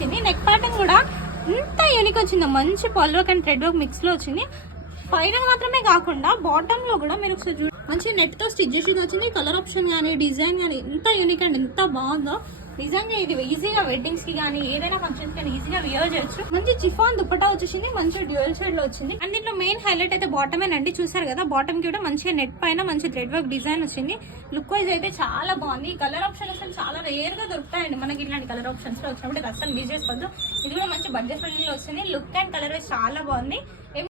వచ్చింది. Neck pattern కూడా ఇంత యూనిక్ వచ్చింది, మంచి పల్ work and thread work mix లో వచ్చింది. పైన మాత్రమే కాకుండా బాటమ్ లో కూడా మీరు ఒకసారి మంచి నెట్ తో స్టిచ్ చేసి వచ్చింది. కలర్ ఆప్షన్ కానీ డిజైన్ కానీ ఎంత యూనిక్ అండ్ ఎంత బాగుందో. నిజంగా ఇది ఈజీగా వెడ్డింగ్స్ కి కానీ ఏదైనా ఫంక్షన్స్ కానీ ఈజీగా వియర్ చేయొచ్చు. మంచి చిఫాన్ దుపట్టా వచ్చేసింది, మంచి డ్యూయల్ షేడ్ లో వచ్చింది. అండ్ దీంట్లో మెయిన్ హైలైట్ అయితే బాటమేనండి. చూసారు కదా, బాటమ్ కి కూడా మంచిగా నెట్ పైన మంచి థ్రెడ్ వర్క్ డిజైన్ వచ్చింది. లుక్ వైజ్ అయితే చాలా బాగుంది. కలర్ ఆప్షన్ అసలు చాలా రేర్ గా దొరుకుతాయండి మనకి ఇలాంటి కలర్ ఆప్షన్స్ లో వచ్చినప్పుడు. అసలు మిస్ చేసుకోవద్దు. ఇది కూడా మంచి బడ్జెట్ ఫ్రెండ్లీ లో వచ్చింది. లుక్ అండ్ కలర్ వైజ్ చాలా బాగుంది.